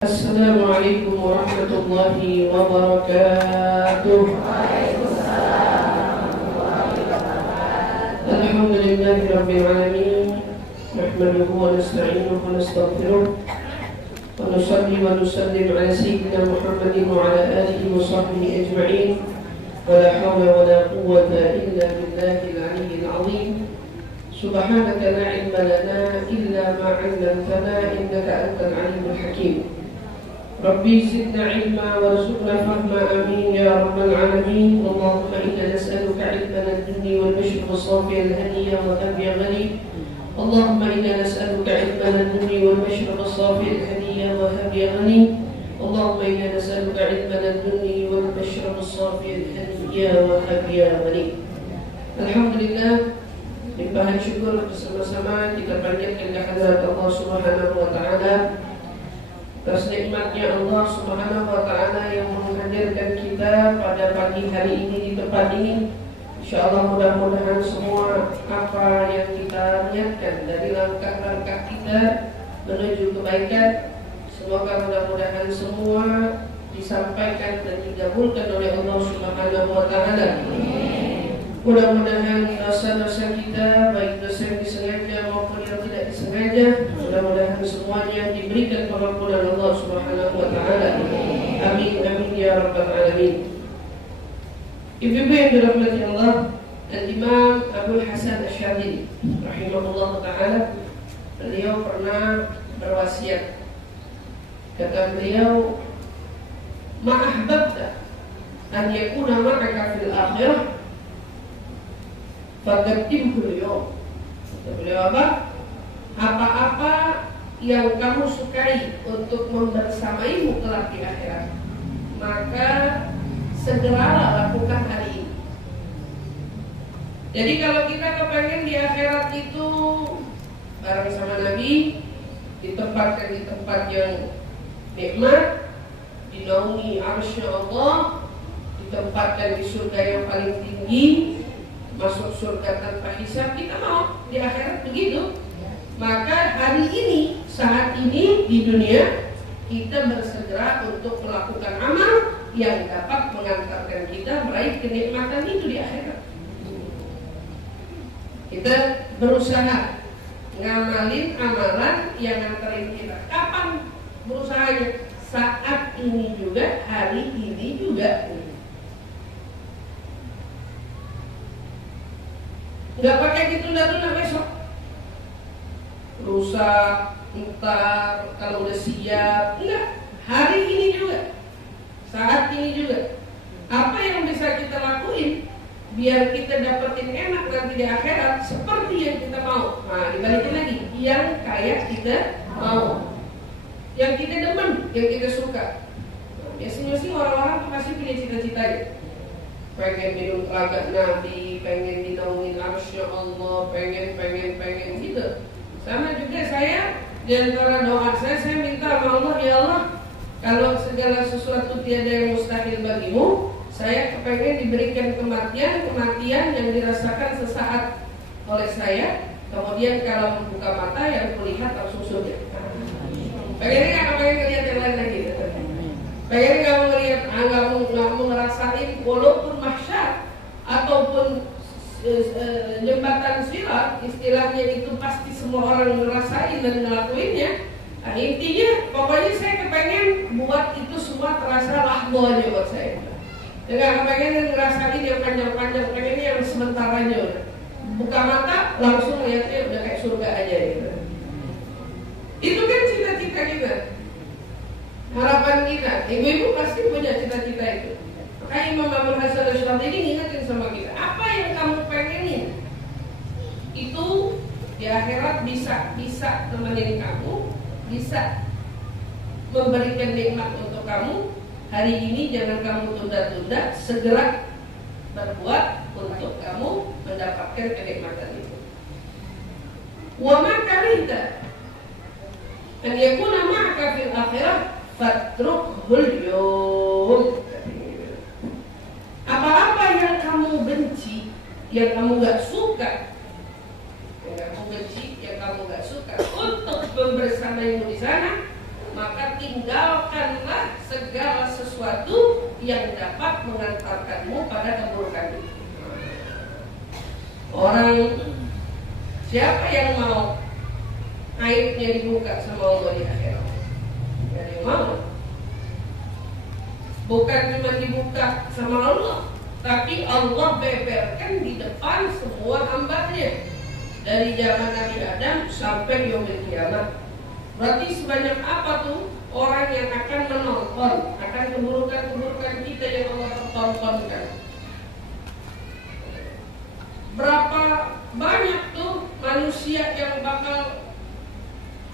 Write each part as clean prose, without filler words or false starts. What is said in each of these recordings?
Assalamualaikum warahmatullahi wabarakatuh. Alhamdulillahi rabbil alamin. Nahmaduhu wa nasta'inuhu wa nastaghfiruh. Wa nusalli wa nusallim ala sayyidina Muhammadin wa ala alihi wa sahbihi ajma'in. Wa la hawla wa la quwwata illa billahil aliyyil azim. Subhanaka la ilma lana illa ma 'allamtana innaka antal alimul hakim. Rabbi zidna ilma warzuqna fahma amin ya rabbal alamin. Allahumma inna nas'aluka ilman ad-dunya wal bashir was-safi al-haniya wa tabi'a ghani. Allahumma inna nas'aluka ilman ad-dunya wal bashir was-safi al-haniya wa tabi'a ghani. Allahumma inna nas'aluka ilman ad-dunya wal bashir was-safi al-haniya wa tabi'a ghani. Alhamdulillah, limpahan syukur bersama-sama kita panjatkan kehadirat Allah Subhanahu wa taala atas nikmatnya Allah Subhanahu wa taala yang menghadirkan kita pada pagi hari ini di tempat ini. Insyaallah mudah-mudahan semua apa yang kita niatkan dari langkah-langkah kita menuju kebaikan, semoga mudah-mudahan semua disampaikan dan dikabulkan oleh Allah Subhanahu wa taala. Mudah-mudahan dosa-dosa kita, baik dosa yang disengaja maupun yang tidak disengaja, mudah-mudahan semuanya diberikan pengampunan Allah Subhanahu wa taala. Amin amin ya rabbal alamin. Ibu-ibu yang dirahmati Allah, Al-Imam Abdul Hasan Asy-Syadzili rahimahullah taala, beliau pernah berwasiat. Kata beliau, "Ma ahbabta an yakuna ma'aka fil akhirah faqaddimhu al-yawm." Kata beliau apa-apa yang kamu sukai untuk membersamaimu kelak di akhirat, maka segeralah lakukan hari ini. Jadi kalau kita kepengen di akhirat itu bareng sama Nabi, ditempatkan di tempat yang nikmat, dinaungi arsy Allah, ditempatkan di surga yang paling tinggi, masuk surga tanpa hisab, kita mau di akhirat begitu. Maka hari ini, saat ini di dunia, kita bersegera untuk melakukan amal yang dapat mengantarkan kita meraih kenikmatan itu di akhirat. Kita berusaha ngamalin amalan yang nganterin kita. Kapan berusahanya? Saat ini juga, hari ini juga. Nggak pakai ditunda-tunda besok, rusak, ntar kalau udah siap. Enggak, hari ini juga, saat ini juga. Apa yang bisa kita lakuin biar kita dapetin enak nanti di akhirat seperti yang kita mau. Nah, dibalikin lagi, yang kayak kita mau, yang kita demen, yang kita suka. Nah, biasanya sih orang-orang tuh pasti punya cita-citanya. Pengen minum telaga Nabi, pengen dinaungin arsy Allah, pengen gitu. Sama juga saya, di antara doa saya minta sama Allah, ya Allah, kalau segala sesuatu tiada yang mustahil bagimu, saya kepengen diberikan kematian yang dirasakan sesaat oleh saya, kemudian kalau membuka mata yang kulihat langsung surga. Pengen nggak? Pengen ngeliat yang lain lagi? Pengen nggak mau ngeliat, nggak mau ngerasain walaupun mahsyar ataupun jembatan sirat, istilahnya itu pasti semua orang ngerasain dan ngelakuinnya. Nah, intinya pokoknya saya kepengen buat itu semua terasa lahdo aja buat saya. Nggak kepengen ngerasain yang panjang-panjang, pengennya yang sementaranya udah. Buka mata langsung lihatnya udah kayak surga aja gitu. Itu kan cita-cita kita, harapan kita. Ibu-ibu pasti punya cita-cita itu. Makanya Imam Abdul Hasan Asy-Syadzili ngingetin sama kita, apa yang kamu pengenin itu di akhirat bisa nemenin kamu, bisa memberikan nikmat untuk kamu. Hari ini jangan kamu tunda-tunda, segera berbuat untuk kamu mendapatkan kenikmatan itu. Wa ma karita an yakuna ma'aka fil akhirah fatrukhul yawm. Apa-apa yang kamu benci, yang kamu gak suka, untuk membersamaimu di sana, maka tinggal tinggalkanlah segala sesuatu yang dapat mengantarkanmu pada keburukan itu. Orang, siapa yang mau aibnya dibuka sama Allah di akhirat? Gak ada yang mau. Bukan cuma dibuka sama Allah, tapi Allah beberkan di depan semua hambanya, dari zaman Nabi Adam sampai yaumil kiamat. Berarti sebanyak apa tuh orang yang akan menonton akan keburukan-keburukan kita yang Allah tontonkan? Berapa banyak tuh manusia yang bakal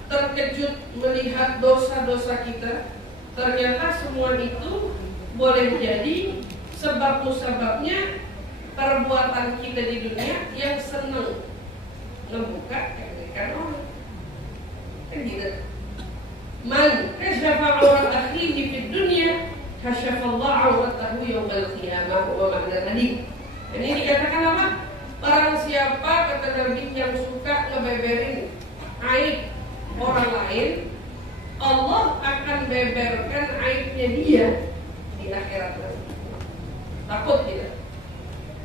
terkejut melihat dosa-dosa kita? Ternyata semua itu boleh jadi sebab-musababnya perbuatan kita di dunia yang senang membuka kebaikan orang. Kan gitu. Man kasyafa 'aurat akhihi fid dunya kasyafallahu 'auratahu yaumal qiyamah wa ma'na hadis. Ini dikatakan apa? Barang siapa, kata Nabi, yang suka ngebeberin aib orang lain, Allah akan beberkan aibnya dia di akhirat nanti. Takut tidak?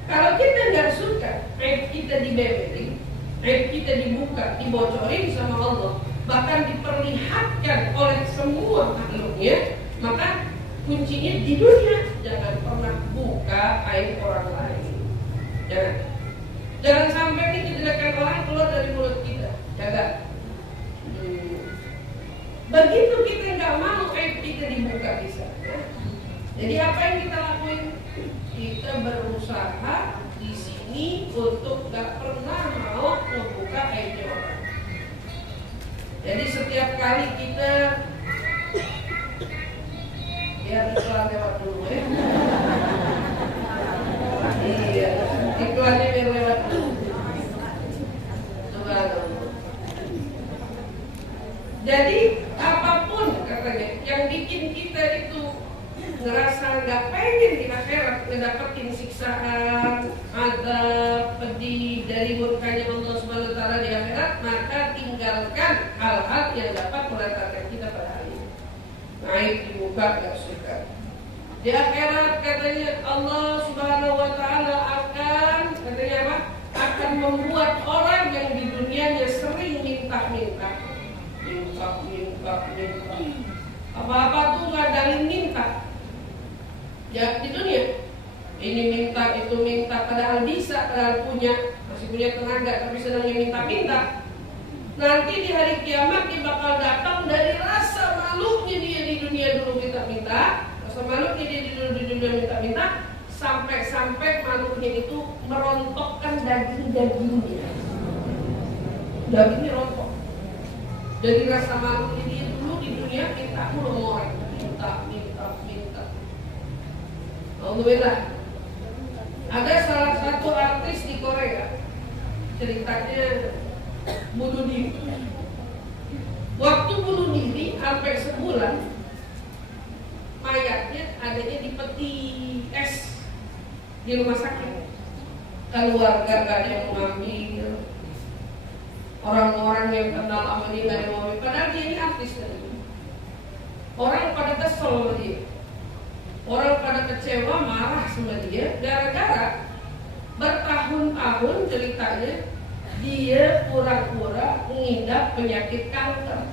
Kalau kita nggak suka aib kita dibeberin, aib kita dibuka, dibocorin sama Allah, bahkan diperlihatkan oleh semua makhluknya, maka kuncinya di dunia. Jangan pernah buka aib orang lain. Jangan sampai ini kejelekan orang keluar dari mulut kita. Jaga. Begitu kita nggak mau aib kita dibuka di sana. Jadi apa yang kita lakuin? Kita berusaha di sini untuk nggak pernah mau membuka aibnya orang. Jadi setiap kali kita, biar iklan lewat dulu ya. Iya, iklannya biar lewat dulu. Jadi apapun katanya yang bikin kita itu ngerasa nggak pengen di akhirat, ngedapetin siksaan, azab, pedih dari murkanya Allah Subhanahu wa taala di akhirat, maka tinggalkan hal-hal yang dapat mengantarkan kita pada hal ini. Aib dibuka nggak suka. Di akhirat katanya Allah Subhanahu wa taala akan, katanya apa? Akan membuat orang yang di dunianya sering minta-minta. Apa-apa tuh ngadalin minta. Ya di dunia ini minta, itu minta, padahal bisa, padahal punya, masih punya tenaga, tapi sedangnya minta-minta. Nanti di hari kiamat dia bakal datang dari rasa malunya dia di dunia dulu minta-minta, rasa malunya dia di dunia minta-minta, sampai malunya itu merontokkan daging-dagingnya. Dagingnya rontok. Dari rasa malunya dia dulu di dunia minta mulu orang, minta. Alhamdulillah. Ada salah satu artis di Korea, ceritanya bunuh diri. Waktu bunuh diri sampai sebulan, mayatnya adanya di peti es di rumah sakit. Keluarga gak ada yang mengambil, orang-orang yang kenal sama dia gak ada yang mengambil. Padahal dia ini artis kan. Orang pada kesel sama dia. Orang pada kecewa, marah sama dia, gara-gara bertahun-tahun ceritanya dia pura-pura mengidap penyakit kanker.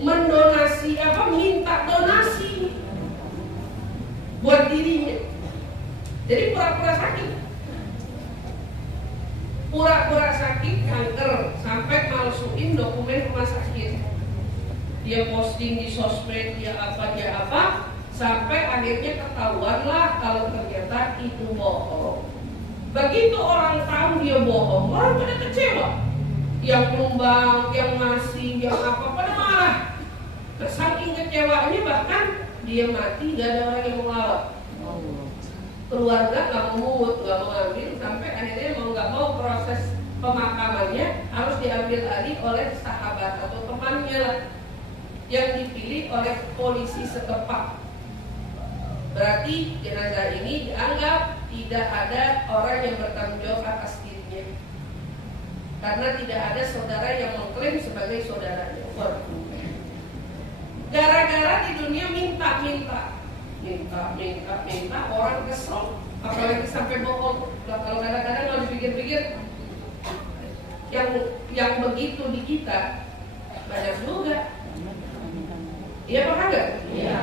Mendonasi minta donasi buat dirinya. Jadi pura-pura sakit. Pura-pura sakit kanker sampai masukin dokumen rumah sakit. Dia posting di sosmed, dia apa, sampai akhirnya ketahuan lah kalau ternyata itu bohong. Begitu orang tahu dia bohong, orang pada kecewa. Yang nyumbang, yang ngasih, yang apa, pada marah. Saking kecewanya bahkan dia mati, gak ada orang yang melawat. Keluarga gak mau mungut, gak mau ambil, sampai akhirnya mau gak mau proses pemakamannya harus diambil alih oleh sahabat atau temannya lah, yang dipilih oleh polisi setempat. Berarti jenazah ini dianggap tidak ada orang yang bertanggung jawab atas dirinya, karena tidak ada saudara yang mengklaim sebagai saudaranya. minta orang kesel, apalagi sampai bohong. Kalau kadang-kadang kalau dipikir-pikir yang begitu di kita banyak juga. Iya apa enggak? Iya.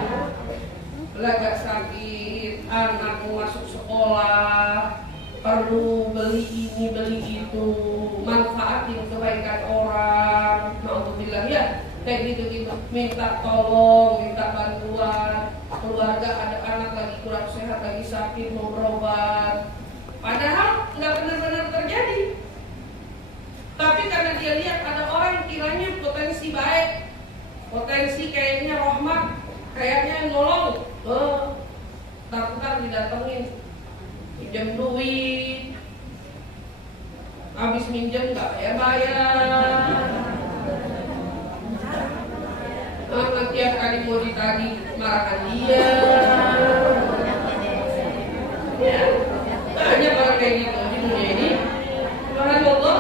Lagak sakit, anak mau masuk sekolah, perlu beli ini beli itu, manfaatin kebaikan orang, naudzubillah ya, kayak gitu, minta tolong, minta bantuan, keluarga ada anak lagi kurang sehat, lagi sakit mau berobat, padahal nggak benar-benar terjadi, tapi karena dia lihat ada orang yang kiranya potensi baik, potensi kayaknya rahmat, kayaknya nolong, ntar didatengin pinjam duit, habis minjem nggak bayar, tiap kali mau ditagih marahan dia, ya banyak orang kayak gitu di dunia ini. Subhanallah,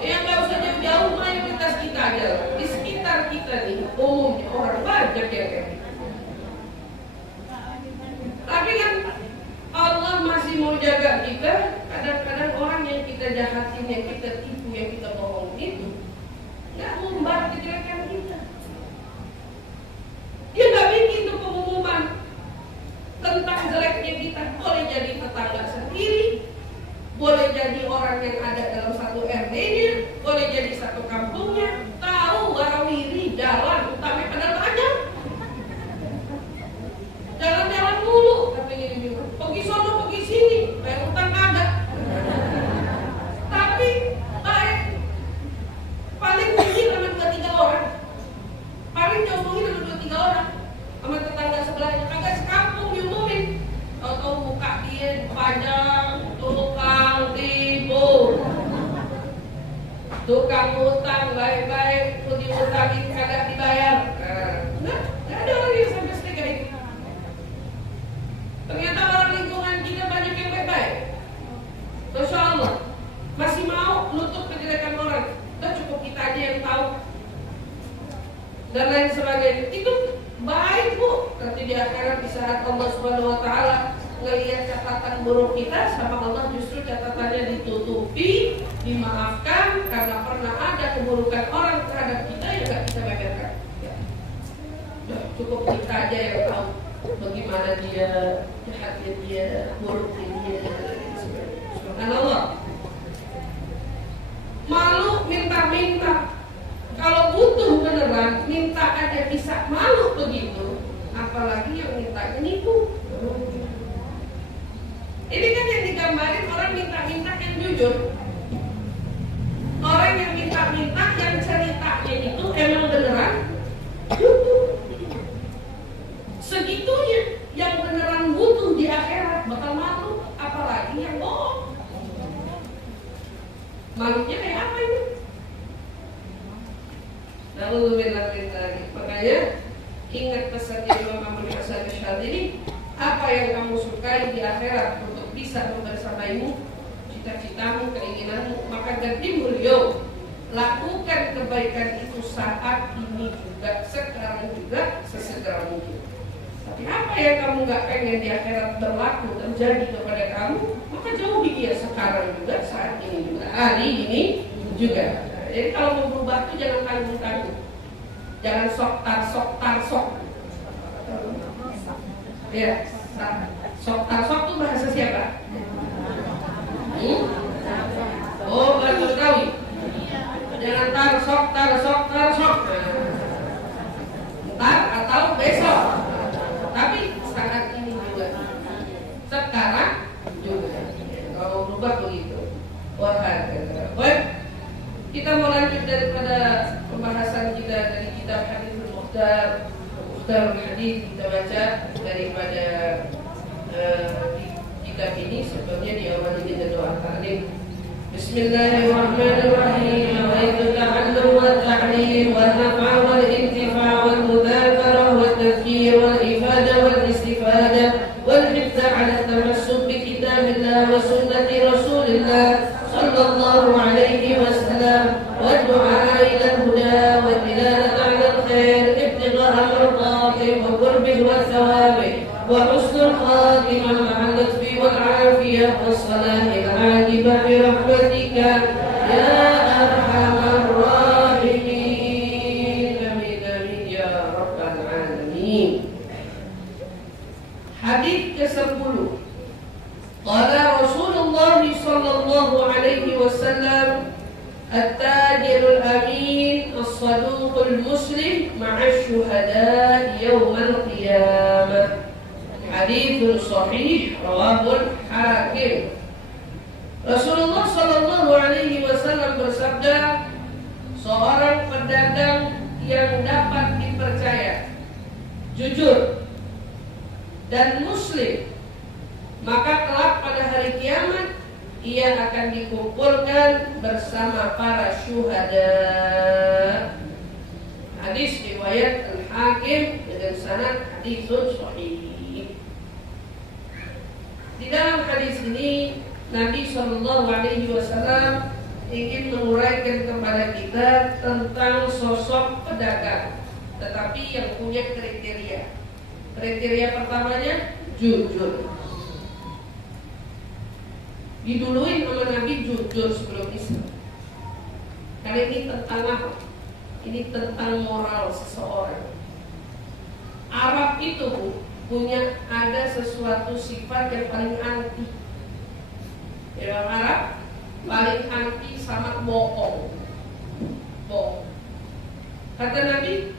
ya nggak usah jauh-jauh, mayoritas kita aja di sekitar kita nih umumnya orang banyak yang kayak gitu. Tapi kan Allah masih mau jaga kita. Kadang-kadang orang yang kita jahatin, yang kita tipu, yang kita bohong itu nggak ngumbar kejelekan kita. Dia nggak bikin tuh pengumuman tentang jeleknya kita. Boleh jadi tetangga sendiri, boleh jadi orang yang ada dalam satu RT-nya, boleh jadi satu kampungnya. Tahu warawiri jalan utama padahal banyak. Jalan-jalan mulu, katanya dibilang. Pergi sono, pergi sini, bayar utang kagak. Tapi baik, paling mungkin sama 2-3 orang, paling diomongin sama 2-3 orang, sama tetangga sebelahnya, kagak sekampung diumumin. Tahu-tahu muka dia panjang, tukang tipu, tukang utang, baik-baik, mau diutangin kagak dibayar. Nggak ada orang yang sampai setegah itu. Ternyata orang lingkungan kita banyak yang baik-baik. Masya Allah, masih mau nutup kejelekan orang. Udah cukup kita aja yang tahu. Dan lain sebagainya. Itu baik bu. Nanti di akhirat di saat Allah Subhanahu Wa Taala ngelihat catatan buruk kita, sama Allah justru catatannya ditutupi, dimaafkan karena pernah ada keburukan orang terhadap kita yang gak kita beberkan. Ya. Cukup kita aja yang tahu bagaimana dia, jahatnya dia, buruknya dia. Subhanallah. Malu minta-minta. Kalau butuh beneran, minta aja bisa malu begitu. Apalagi yang mintanya nipu. Ini kan yang digambarin orang minta-minta yang jujur. Orang yang minta-minta yang ceritanya itu emang beneran butuh. Segitunya yang beneran butuh di akhirat bakal malu, apalagi yang bohong. Malunya kayak apa ini? Lalu lagi. Makanya ingat pesan Imam Abu Hasan Asy'adzili, apa yang kamu sukai di akhirat untuk bisa membersamaimu cita-citamu, keinginanmu, maka ganti mulia. Lakukan kebaikan itu saat ini juga, sekarang juga, sesegera mungkin. Tapi apa yang kamu gak pengen di akhirat berlaku terjadi kepada kamu, maka jauhi dia sekarang juga, saat ini juga, hari ini juga. Jadi kalau mau berubah itu jangan tanggung-tanggung, jangan sok tarsok. Ya, sok tarsok itu bahasa siapa? Oh, bahasa Betawi. Jangan tarsok. Ntar atau besok. Tapi saat ini juga, sekarang juga. Kalau berubah begitu. Baik, kita mau lanjut daripada pembahasan kita dari kitab Hadithul Mukhtar Hadith, kita baca daripada kitab ini. Sebelumnya diawali dengan doa ta'lim. Bismillahirrahmanirrahim. Wa ta'allum wa ta'lim wa naf'a wal intifa' wal mudhakara wal tadhkir wal ifada wal istifada wal hifdha 'ala tamassuk bi kitabillah wa sunnati Rasulillah sallallahu alaihi wasallam wa du'a ila al-huda wa dilalata 'ala al-khair ibtigha'a marḍat وقرب وثواب وحسن الخاتمة مع اللطف والعافية والصلاح العاقبة برحمتك يا أرحم الراحمين. آمين آمين يا رب العالمين. Hadis ke-10. Qala Rasulullah sallallahu alaihi wasallam at-tajirul amin as-saduqul muslim ma'asy syuhada yaumil qiyamah. Haditsun sahih rawahul Hakim. Rasulullah sallallahu alaihi wasallam bersabda, seorang pedagang yang dapat dipercaya, jujur dan muslim, maka kelak pada hari kiamat ia akan dikumpulkan bersama para syuhada. Hadis riwayat Al-Hakim dengan sanad haditsun sahih. Di dalam hadis ini Nabi SAW ingin menguraikan kepada kita tentang sosok pedagang, tetapi yang punya kriteria. Kriteria pertamanya jujur. Diduluin sama Nabi jujur sebelum Islam. Karena ini tentang apa? Ini tentang moral seseorang. Arab itu punya ada sesuatu sifat yang paling anti. Orang Arab paling anti sama bohong. Bohong. Kata Nabi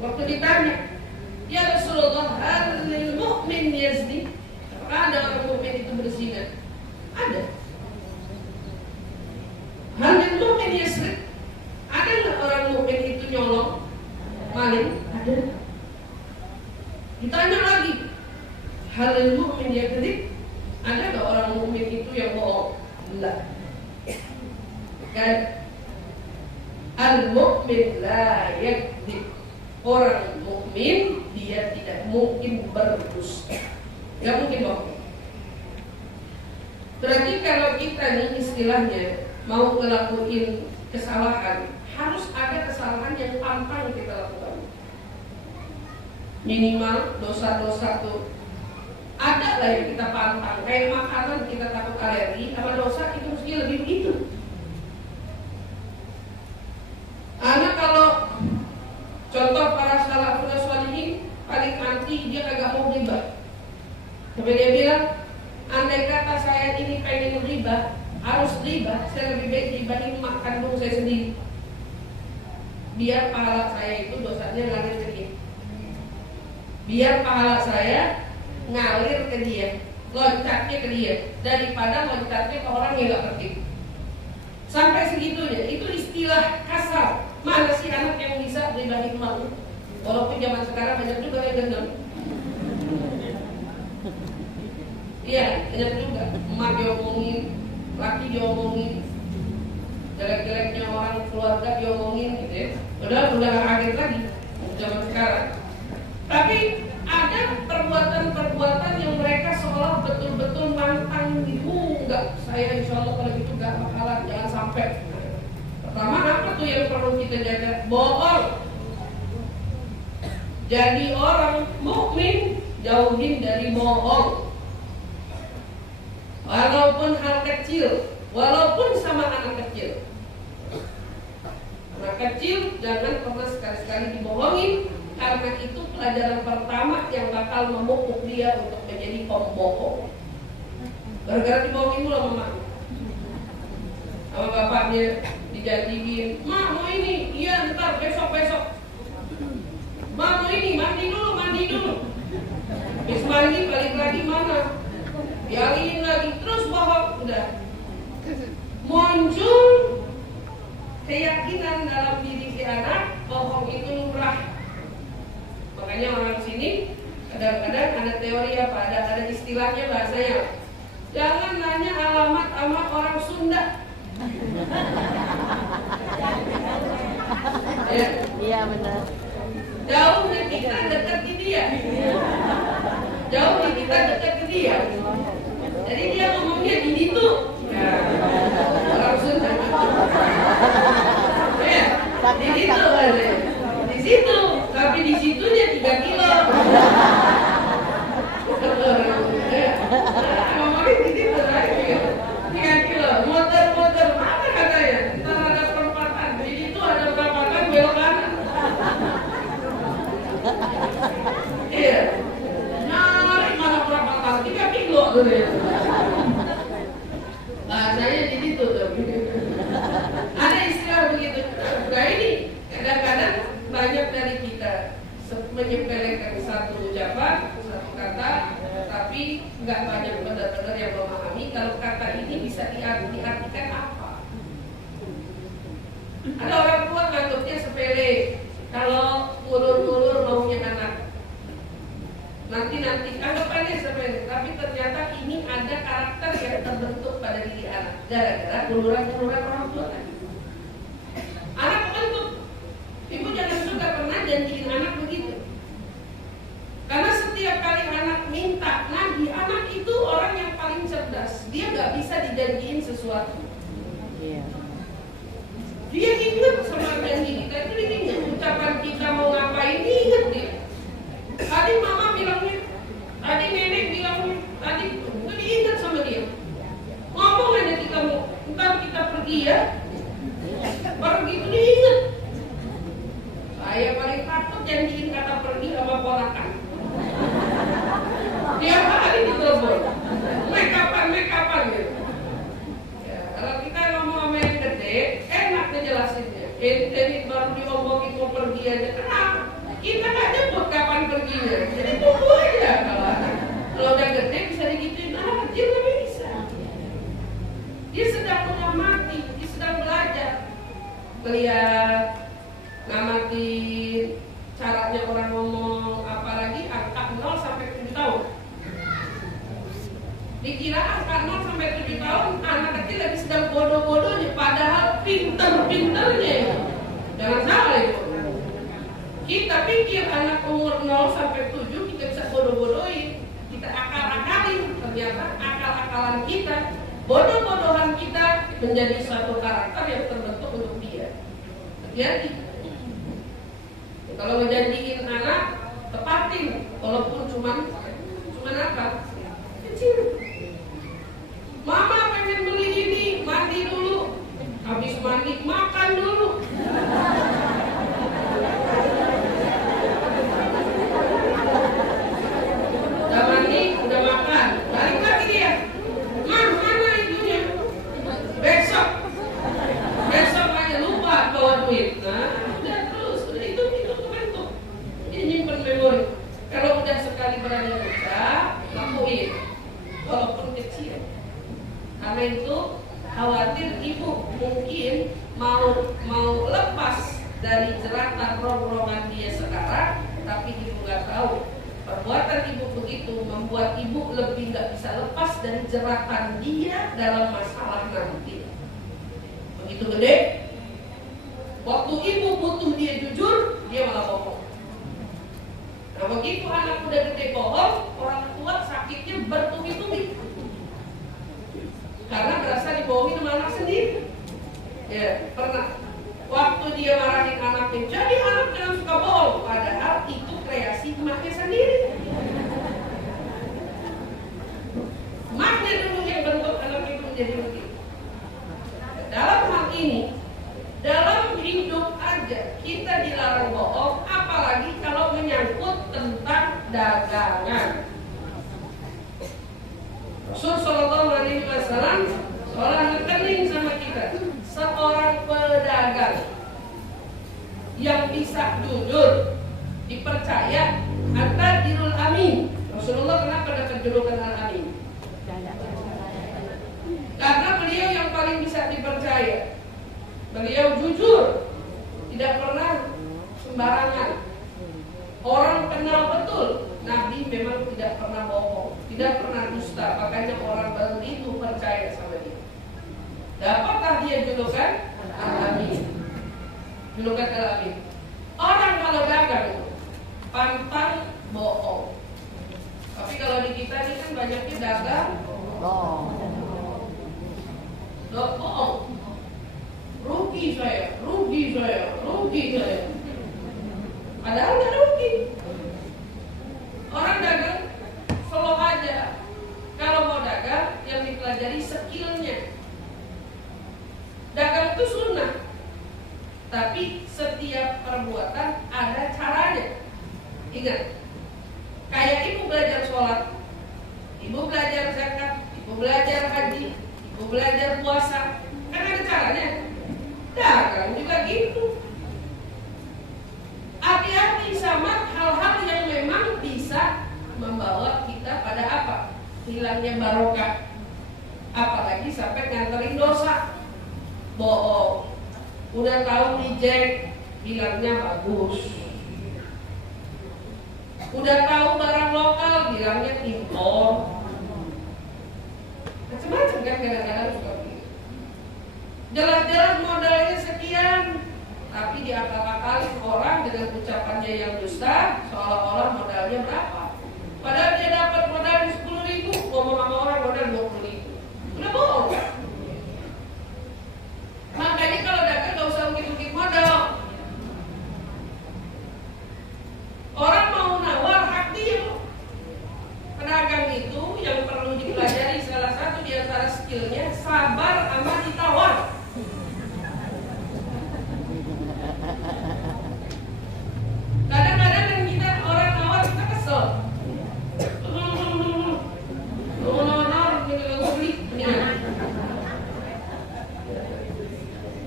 waktu ditanya, ya Rasulullah, hal mu'min yazni? Apakah ada orang mukmin itu berzina? Ada. Hal mu'min yasrik? Ada nggak orang mukmin itu nyolong, maling? Ada. Ditanya lagi, hal mu'min yakdzib? Ada nggak orang mukmin itu yang bohong? Enggak. Kan? Al-mu'min la yakdzib. Orang mukmin dia tidak mungkin berdusta, nggak mungkin bohong. Berarti kalau kita nih istilahnya mau ngelakuin kesalahan, harus ada kesalahan yang pantang kita lakukan. Minimal dosa-dosa tuh ada lah yang kita pantang. Kayak makanan kita takut alergi, sama dosa itu mesti lebih begitu. Anak kalau contoh para salafun sholihin paling anti, dia kagak mau ghibah. Sampai dia bilang, andai kata saya ini pengen ghibah, harus ghibah, saya lebih baik ghibahin mak kandung saya sendiri. Biar pahala saya itu dosanya ngalir ke dia. Biar pahala saya ngalir ke dia, loncatnya ke dia, daripada loncatnya ke orang yang gak penting. Sampai segitunya, itu istilah kasar. Mana sih anak yang bisa ghibahin mak? Walaupun zaman sekarang banyak juga yang gendam. Iya, banyak juga. Emak diomongin, laki diomongin, jelek-jeleknya orang keluarga diomongin gitu ya. Udah kaget lagi zaman sekarang. Tapi ada perbuatan-perbuatan yang mereka seolah betul-betul mantang gitu. Enggak, saya insya Allah kalau gitu enggak bakalan, jangan sampai. Pertama apa tuh yang perlu kita jaga? Bohong. Jadi orang mukmin jauhin dari bohong. Walaupun hal kecil, walaupun sama anak kecil. Anak kecil jangan pernah sekali-sekali dibohongin, karena itu pelajaran pertama yang bakal memupuk dia untuk menjadi pembohong. Gara-gara dibohongin mulu sama mak, sama bapaknya dijanjiin, "Ma mau ini, iya ntar besok. Ma mau ini, mandi dulu. Habis mandi balik lagi mana? Dialihin lagi, terus bohong." Udah muncul keyakinan dalam diri si anak, bohong itu lumrah. Makanya orang sini kadang-kadang ada teori apa, ada istilahnya bahasanya, jangan nanya alamat sama orang Sunda. Ya. Iya benar. Jauh nih kita dekat ke dia. Jadi dia ngomongnya di situ. Ya. Orang Sunda. Ya. Di situ. Tapi di situnya 3 kilo. Ngomongin gitu lagi. 3 kilo. Muter-muter mana katanya? Ntar ada perempatan. Di situ ada perempatan belok kanan. Iya. Nyari mana perempatan 3 kilo tuh ya. Bahasanya di situ tuh. Ada istilah begitu. Nah ini kadang-kadang banyak dari kita menyepelekan satu ucapan, satu kata, tapi nggak banyak benar-benar yang memahami kalau kata ini bisa diartikan apa. Ada orang tua nganggapnya sepele, kalau ulur-ulur maunya anak. Nanti anggapannya sepele, tapi ternyata ini ada karakter yang terbentuk pada diri anak gara-gara uluran-uluran orang tua tadi. Anak bentuk. Ibu jangan juga pernah janjiin anak begitu. Karena setiap kali anak minta nagih, anak itu orang yang paling cerdas. Dia nggak bisa dijanjiin sesuatu. Dia ingat sama janji kita itu, dia ingat ucapan kita mau ngapain, dia ingat dia. Tadi mama bilangnya, tadi nenek bilangnya, tadi itu diingat sama dia. Ngomong aja kita mau, ntar kita pergi ya. Pergi itu diingat. Saya paling takut janjiin kata pergi sama ponakan. Tiap hari ditelepon. Make upan gitu. Ya, kalau kita ngomong sama yang gede, enak ngejelasinnya. Ini baru diomongin mau pergi aja. Kenapa? Kita nggak nyebut kapan perginya. Jadi tunggu aja kalau udah gede bisa digituin. Kecil nggak bisa. Dia sedang mengamati, dia sedang belajar. Melihat, ngamati caranya orang ngomong, apalagi angka 0 sampai 7 tahun. Dikira angka 0 sampai 7 tahun anak kecil lagi sedang bodoh-bodohnya, padahal pinter-pinternya. Jangan salah itu. Kita pikir anak umur 0 sampai 7 kita bisa bodoh-bodohin, kita akal-akalin. Ternyata akal-akalan kita, bodoh-bodohan kita menjadi suatu karakter yang terbentuk untuk dia. Jadi kalau menjanjiin anak, tepatin, walaupun cuman apa? Kecil. Mama pengen beli ini, mandi dulu. Habis mandi makan dulu. Udah mandi, udah makan, balik lagi dia. Mana itunya? Besok aja lupa bawa duit. Nah, udah terus, itu bentuk. Ini nyimpen memori. Kalau udah sekali berani ucap, lakuin, walaupun kecil. Karena itu khawatir ibu mungkin mau lepas dari jeratan rongrongan dia sekarang, tapi ibu nggak tahu. Perbuatan ibu begitu membuat ibu lebih nggak bisa lepas dari jeratan dia dalam masalah nanti. Begitu gede, waktu ibu butuh dia jujur, dia malah bohong. Nah begitu anak udah gede bohong, orang tua sakitnya bertubi-tubi. Karena berasa dibohongin sama anak sendiri. Ya, pernah. Waktu dia marahin anaknya, jadi anak jangan suka bohong. Padahal itu kreasi emaknya sendiri. Emaknya dulu yang bentuk anak itu menjadi begitu. Dalam hal ini, dalam hidup aja kita dilarang bohong, apalagi kalau menyangkut tentang dagangan. Rasul Shallallahu Alaihi Wasallam seorang rekening sama kita, seorang pedagang yang bisa jujur, dipercaya, At-Tajirul Amin. Rasulullah kenapa dapat julukan Al-Amin? Karena beliau yang paling bisa dipercaya. Beliau jujur, tidak pernah sembarangan. Orang kenal betul, Nabi memang tidak pernah bohong, tidak pernah dusta. Makanya orang begitu percaya sama dia. Dapatlah dia julukan Al-Amin. Julukan Al-Amin. Orang kalau dagang pantang bohong. Tapi kalau di kita ini kan banyaknya dagang bohong. Rugi saya. Padahal nggak rugi. Orang dagang slow aja. Kalau mau dagang, yang dipelajari skillnya. Dagang itu sunnah, tapi setiap perbuatan ada caranya. Ingat, kayak ibu belajar sholat, ibu belajar zakat, ibu belajar haji, ibu belajar puasa, kan ada caranya. Dagang juga gitu. Hati-hati sama hal-hal yang memang bisa membawa kita pada apa? Hilangnya barokah. Apalagi sampai nganterin dosa. Bohong. Udah tahu reject, bilangnya bagus. Udah tahu barang lokal, bilangnya impor. Macam-macam kan kadang-kadang seperti itu. Jelas-jelas modalnya sekian, tapi diakal-akalin orang dengan ucapannya yang dusta, seolah-olah modalnya berapa. Padahal dia dapat modal 10.000, ngomong sama orang modal 20.000. Udah bohong kan? Makanya kalau dagang gak usah ungkit-ungkit modal. Orang mau nawar hak dia. Pedagang itu yang perlu dipelajari salah satu di antara skillnya sabar sama ditawar. Kadang-kadang yang kita orang nawar kita kesel.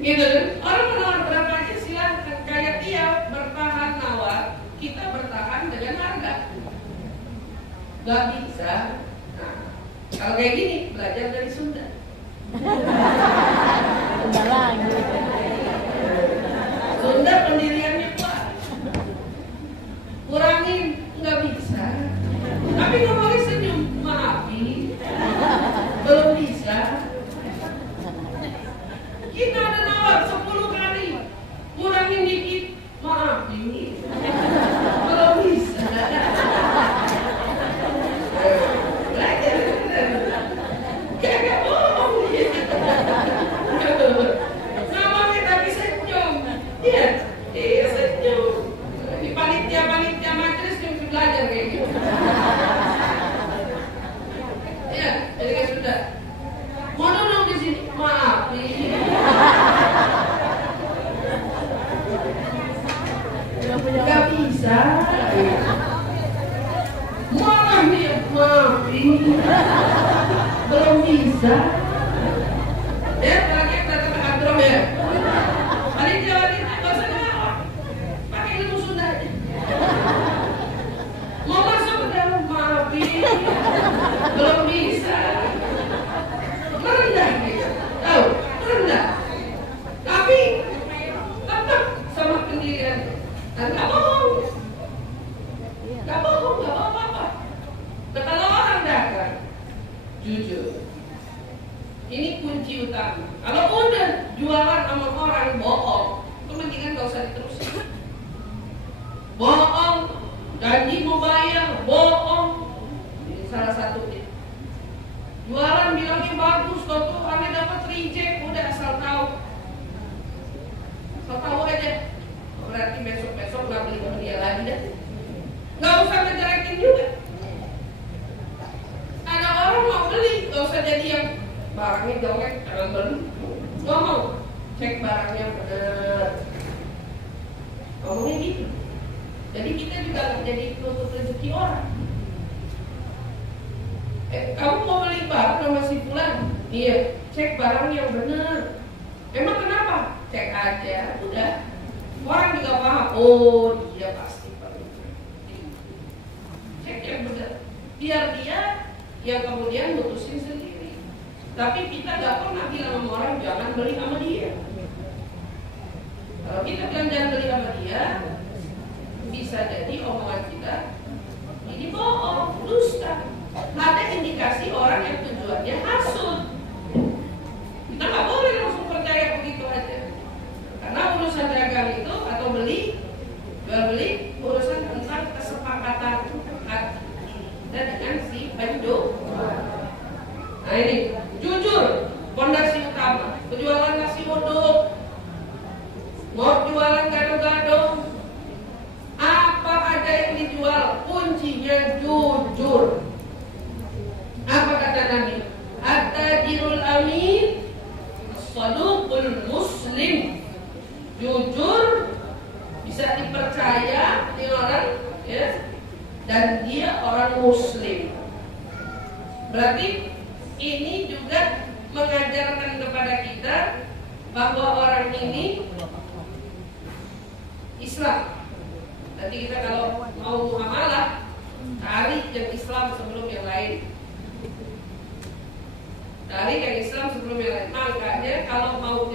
Gitu kan? Orang menawar berapa aja silahkan. Kayak dia bertahan nawar, kita bertahan dengan harga. Gak bisa. Nah, kalau kayak gini belajar dari Sunda. Udah lagi. Sunda pendiriannya kuat. Kurangin nggak bisa. Tapi ngomongin senyum, maafin. Belum bisa. Kita ada nawar 10 kali, kurangin dikit, maafin. Belum bisa. Belajar. Gak bohong. Ngomongin tapi senyum. Iya senyum. Di panitia majelis yang belajar kayak gitu. Iya, jadi kayak sudah. Mau duduk di sini, maafin. Gak bisa. Marah dia, maafin. Belum bisa. Ya, lagi datang ke kantor ya. Panitia gak usah ngawak. Pakai ilmu Sunda aja. Mau masuk ke dalam, maafin. Belum bisa. Merendah gitu. Tahu, merendah. Tapi tetap sama pendirian. Dan gak bohong. Gak bohong, gak apa-apa. Nah, kalau orang dagang, jujur. Ini kunci utama. Kalau udah jualan sama orang bohong, itu mendingan gak usah diterusin. Bohong, janji mau bayar, bohong. Ini salah satunya. Jualan bilangnya bagus, kok tuh aneh dapat reject, udah asal tahu. Asal tahu aja. Berarti besok-besok gak beli sama dia lagi dah. Gak usah ngejelekin juga. Ada orang mau beli, gak usah jadi yang barangnya jelek, jangan beli. Ngomong, cek barangnya bener. Ngomongnya gitu. Jadi kita juga gak jadi nutup rezeki orang. Kamu mau beli barang sama si fulan? Iya, cek barang yang bener. Emang kenapa? Cek aja, udah. Orang juga paham. Oh, dia pasti perlu. Cek yang bener. Biar dia yang kemudian mutusin sendiri. Tapi kita gak pernah bilang sama orang jangan beli sama dia. Kalau kita bilang jangan beli sama dia, bisa jadi omongan kita ini bohong, dusta. Ada indikasi orang yang tujuannya hasud. Kita nggak boleh langsung percaya begitu aja. Karena urusan dagang itu atau beli, jual beli, urusan tentang kesepakatan hati dan dengan si penjual. Nah ini jujur, pondasi utama. Penjualan nasi uduk, mau jualan gado-gado, apa aja yang dijual dan dia orang muslim. Berarti ini juga mengajarkan kepada kita bahwa orang ini Islam. Nanti kita kalau mau muamalah cari yang Islam sebelum yang lain. Cari yang Islam sebelum yang lain. Makanya kalau mau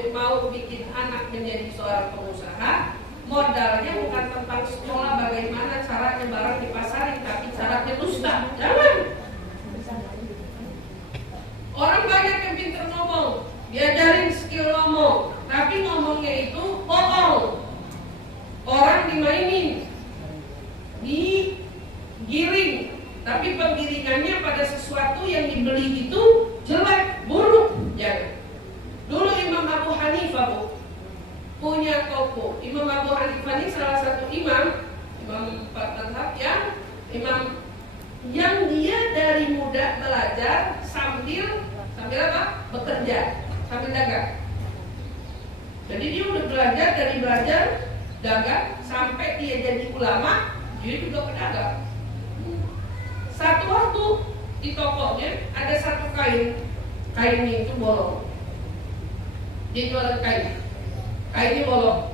bikin anak menjadi seorang pengusaha, modalnya bukan tentang sekolah bagaimana caranya barang dipasarin, tapi caranya dusta. Jangan. Orang banyak yang pintar ngomong, diajarin skill ngomong, tapi ngomongnya itu bohong. Orang dimainin, digiring, tapi penggiringannya pada sesuatu yang dibeli itu jelek, buruk. Jangan. Dulu Imam Abu Hanifah punya toko. Imam Abu Hanifah ini salah satu imam empat mazhab yang dia dari muda belajar sambil apa? Bekerja, sambil dagang. Jadi dia udah belajar dagang sampai dia jadi ulama, dia juga pedagang. Satu waktu di tokonya ada satu kainnya itu bolong. Dia jualan kainnya bolong.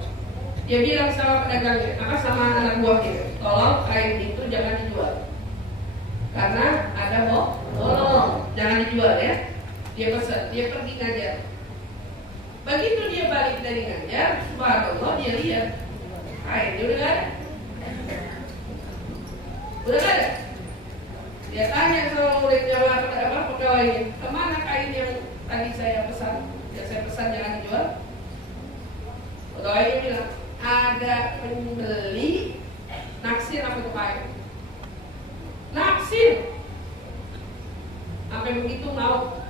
Dia bilang sama pedagangnya, sama anak buahnya, tolong kain itu jangan dijual, karena ada bolong, jangan dijual ya. Dia pesan, dia pergi ngajar. Begitu dia balik dari ngajar, subhanallah dia lihat kainnya udah gak ada. Udah gak ada. Dia tanya sama muridnya, pegawainya, kemana kain yang tadi saya pesan? Yang saya pesan jangan dijual. Pegawainya bilang, ada pembeli naksir apa itu kain. Naksir. Sampai begitu mau.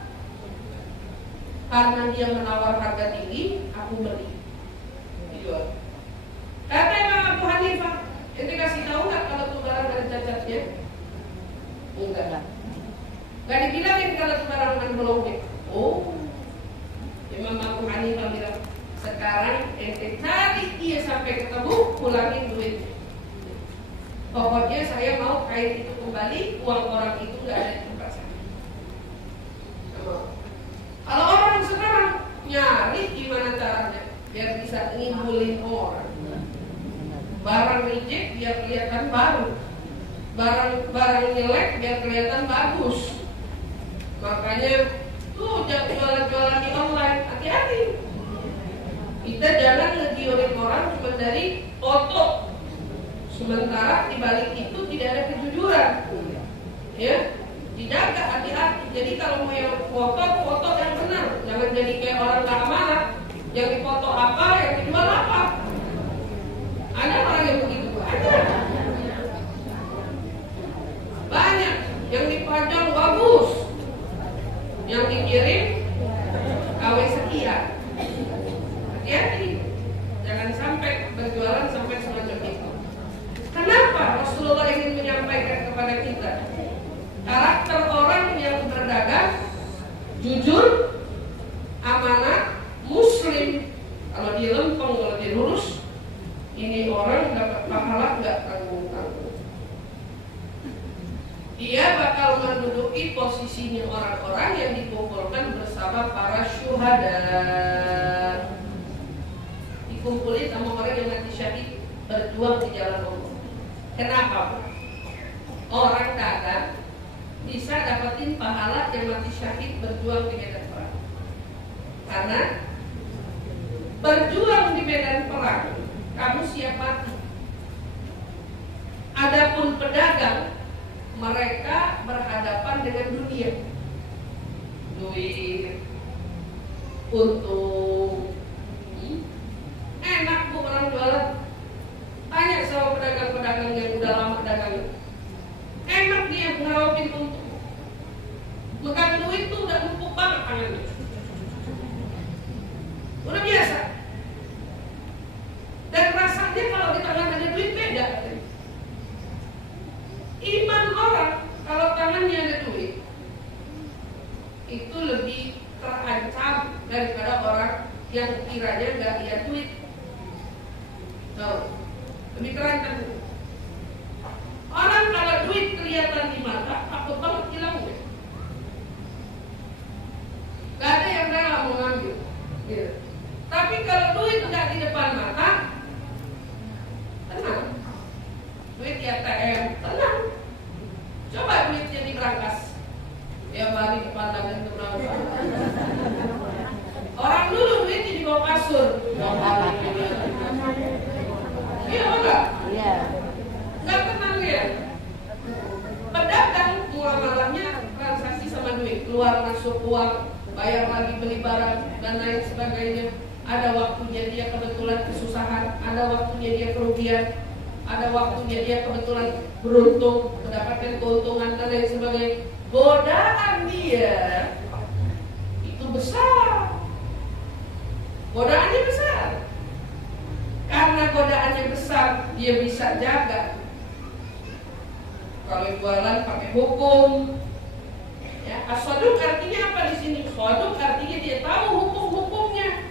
Karena dia menawar harga tinggi, aku beli. Dijual. Kata Imam Abu Hanifah, ente kasih tahu nggak kalau tuh barang ada cacatnya? Enggak. Nggak dibilangin kalau tuh barang ada bolongnya. Oh, Imam Abu Hanifah bilang, sekarang ente cari dia sampai ketemu, pulangin duitnya. Pokoknya saya mau kain itu kembali, uang orang itu nggak ada di tempat saya. Kalau orang sekarang nyari gimana caranya biar bisa ngibulin orang. Barang reject biar kelihatan baru, barang jelek biar kelihatan bagus. Makanya tuh jangan jualan di online, hati-hati. Kita jangan ngegiorin orang cuma dari foto, sementara di balik itu tidak ada kejujuran. Ya, dijaga hati-hati. Jadi kalau mau yang foto yang benar, jangan jadi kayak orang gak amanah. Yang difoto apa, yang dijual apa. Ada orang yang begitu, ada. Banyak yang dipajang bagus, yang dikirim KW sekian. Hati-hati, jangan sampai berjualan sampai semacam itu. Kenapa Rasulullah ingin menyampaikan kepada kita karakter orang yang berdagang jujur, amanah, muslim. Kalau dia lempeng, kalau dia lurus, ini orang dapat pahala nggak tanggung-tanggung. Dia bakal menduduki posisinya orang-orang yang dikumpulkan bersama para syuhada. Dikumpulin sama orang yang mati syahid berjuang di jalan Allah. Kenapa? Orang dagang bisa dapetin pahala yang mati syahid berjuang di medan perang. Karena berjuang di medan perang, kamu siap mati. Adapun pedagang, mereka berhadapan dengan dunia, duit, untung. Enak bu orang jualan. Tanya sama pedagang-pedagang yang udah lama dagang. Enak dia ngerautin untung. Megang duit tuh udah numpuk banget tangannya. Udah biasa. Dan rasanya kalau di tangan ada duit beda. Iman orang kalau tangannya ada duit itu lebih terancam daripada orang yang kiranya nggak lihat duit. Lebih terancam. Orang kalau ATM, tenang. Coba duitnya diberangkas. Tiap hari dipandangin ke belakang. Orang dulu duitnya di bawah kasur. Iya enggak? Iya. Enggak tenang ya. Pedagang muamalahnya transaksi sama duit, keluar masuk uang, bayar lagi beli barang dan lain sebagainya. Ada waktunya dia kebetulan kesusahan, ada waktunya dia kerugian, ada waktunya dia kebetulan beruntung mendapatkan keuntungan dan lain sebagainya. Godaan dia itu besar. Godaannya besar. Karena godaannya besar, dia bisa jaga. Kalau jualan pakai hukum, ya, as-saduk artinya apa di sini? Saduk artinya dia tahu hukum-hukumnya.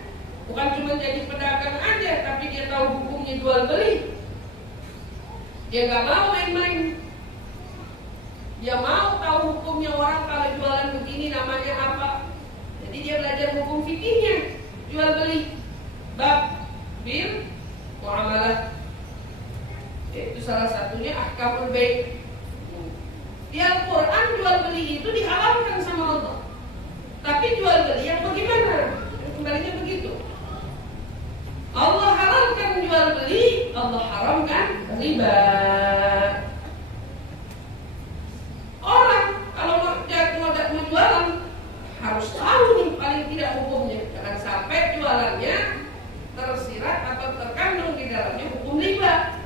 Bukan cuma jadi pedagang aja, tapi dia tahu hukumnya jual beli. Dia nggak mau main-main. Dia mau tahu hukumnya orang kalau jualan begini namanya apa. Jadi dia belajar hukum fikihnya, jual beli, bab, bil, muamalah. Itu salah satunya ahkamul bai'. Di Al-Quran jual beli itu dihalalkan sama Allah. Tapi jual beli yang bagaimana? Kembalinya begitu. Allah halalkan jual beli, Allah haramkan riba. Orang kalau mau jualan harus tahu nih paling tidak hukumnya. Jangan sampai jualannya tersirat atau terkandung di dalamnya hukum riba.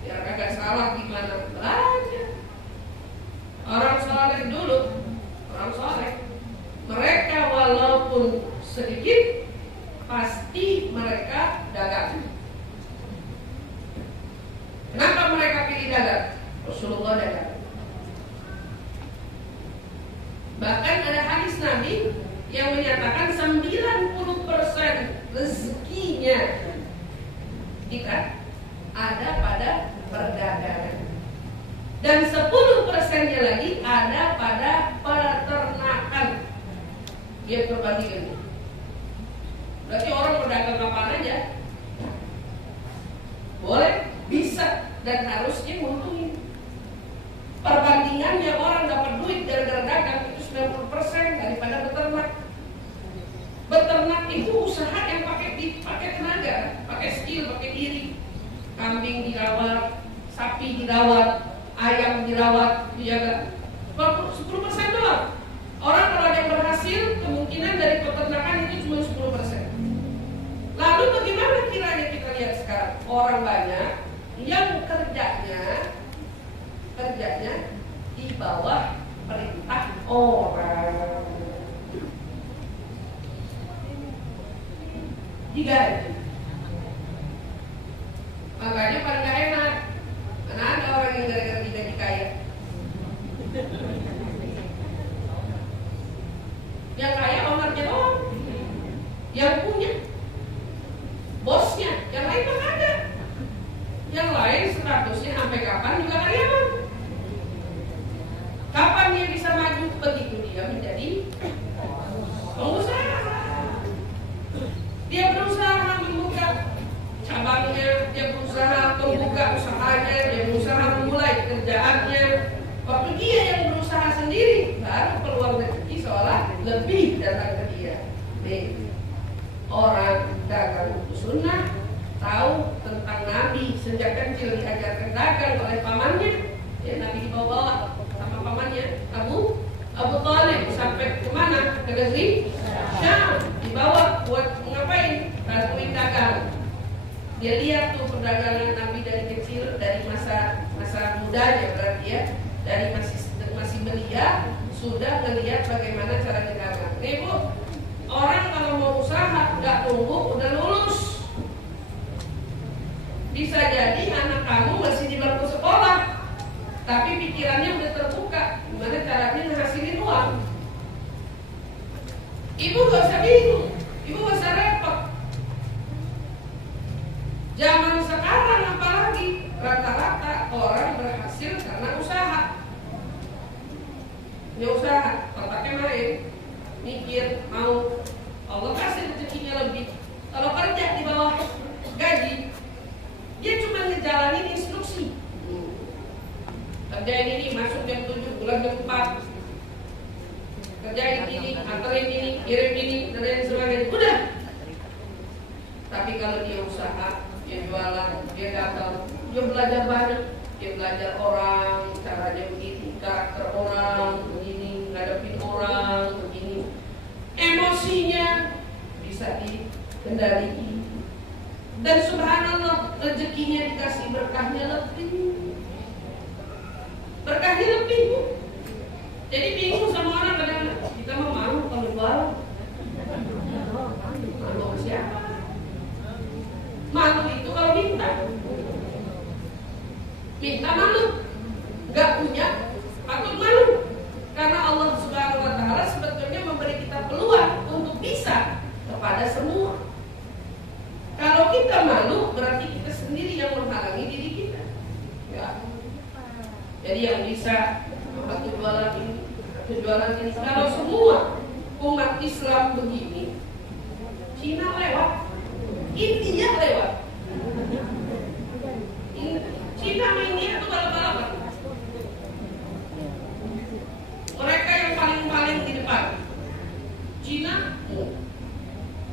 Biar kagak salah gimana belajar. Orang saleh dulu, orang saleh, mereka walaupun sedikit pasti mereka dagang. Kenapa mereka pilih dagang? Rasulullah dagang. Bahkan ada hadis Nabi yang menyatakan 90% rezekinya kita ada pada perdagangan. Dan 10%-nya lagi ada pada peternakan. Dia perbandingan. Berarti orang berdagang kapan aja boleh, bisa, dan harusnya nguntungin. Perbandingannya orang dapat duit gara-gara dagang itu 90% daripada beternak. Beternak itu usaha yang pakai tenaga, pakai skill, pakai diri. Kambing dirawat, sapi dirawat, ayam dirawat, dijaga. 10% doang. Orang kalau ada yang berhasil, kemungkinan dari peternakan itu cuma 10%. Lalu bagaimana kiranya kita lihat sekarang? Orang banyak yang kerjanya di bawah perintah orang. Digaji. Makanya paling gak enak. Karena ada orang yang gara-gara digaji kaya. Yang kaya ownernya doang, yang punya bosnya, yang lain mah ada. Yang lain statusnya sampai kapan juga karyawan. Kapan dia bisa maju? Begitu dia menjadi pengusaha. Dia berusaha membuka cabangnya, dia berusaha membuka usahanya, dia berusaha memulai kerjaannya. Waktu dia yang berusaha sendiri, baru peluang rezeki seolah lebih datang ke dia. Nih, orang dagang sunnah tahu tentang Nabi sejak kecil diajarkan dagang oleh pamannya. Ya, Nabi dibawa sama pamannya Abu Thalib sampai kemana? Ke negeri Syam, dibawa buat ngapain? Bantuin dagang. Dia lihat tuh perdagangan Nabi dari kecil, dari masa mudanya berarti ya, dari masih belia sudah melihat bagaimana cara dagang. Nih Bu, orang kalau mau usaha nggak tunggu udah lulus. Bisa jadi anak kamu masih di bangku sekolah, tapi pikirannya udah terbuka gimana caranya menghasilin uang. Ibu gak usah bingung, ibu gak usah repot. Zaman sekarang apalagi rata-rata orang berhasil karena usaha. Ya usaha, otaknya main, mikir, mau Allah kasih rezekinya lebih. Kalau kerja di bawah gaji, dia cuma ngejalanin instruksi. Kerjain ini, masuk jam 7, pulang jam 4. Kerjain ini, anterin ini, kirim ini, dan lain sebagainya. Udah. Tapi kalau dia usaha, dia jualan, dia dagang, dia belajar banyak. Dia belajar orang, caranya begini, karakter orang, begini, ngadepin orang, begini. Emosinya bisa dikendalikan. Dan subhanallah, rezekinya dikasih berkahnya lebih. Berkahnya lebih. Jadi bingung sama orang kadang-kadang. Kita mau malu kalau jualan. Malu sama siapa? Malu itu kalau minta. Minta malu. Gak punya, patut malu. Karena Allah Subhanahu wa Ta'ala sebetulnya memberi kita peluang untuk bisa kepada semua. Kalau kita malu, berarti kita sendiri yang menghalangi diri kita. Ya. Jadi yang bisa satu jualan ini, satu jualan ini. Kalau semua umat Islam begini, Cina lewat, India lewat. Cina sama India itu balap-balapan. Mereka yang paling di depan. Cina,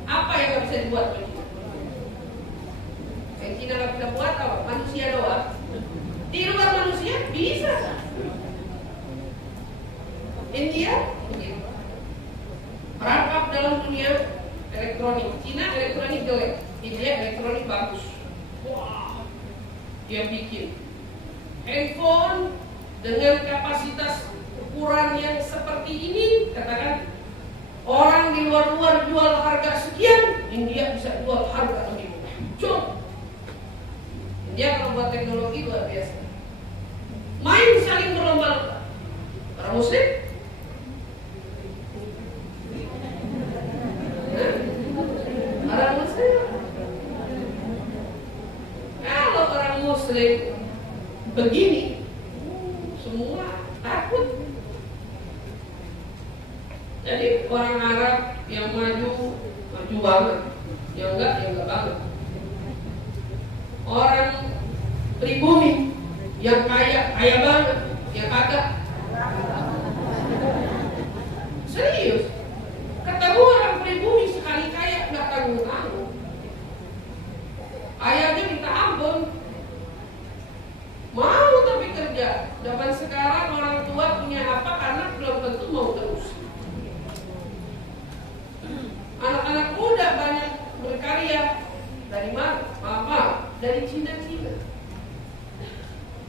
apa yang nggak bisa dibuat? Yang Cina nggak bisa buat apa? Manusia doang. Di luar manusia bisa. India begitu. Perangkap dalam dunia elektronik. Cina elektronik jelek, India elektronik bagus. Wah, dia bikin handphone dengan kapasitas ukuran yang seperti ini. Katakan orang di luar jual harga sekian, India bisa jual harga lebih murah. Coba. Dia kalau buat teknologi luar biasa. Main saling berlomba-lomba. Orang Muslim? Orang Muslim? Kalau orang Muslim begini, semua takut. Jadi orang Arab yang maju banget, yang enggak banget. Orang pribumi yang kaya banget, yang kagak. Serius, ketemu orang pribumi sekali kaya nggak tanggung-tanggung. Ayahnya minta ampun, mau tapi kerja. Zaman sekarang orang tua punya apa, anak belum tentu mau terus. Anak-anak muda banyak berkarya dari mana? Maaf, dari Cina.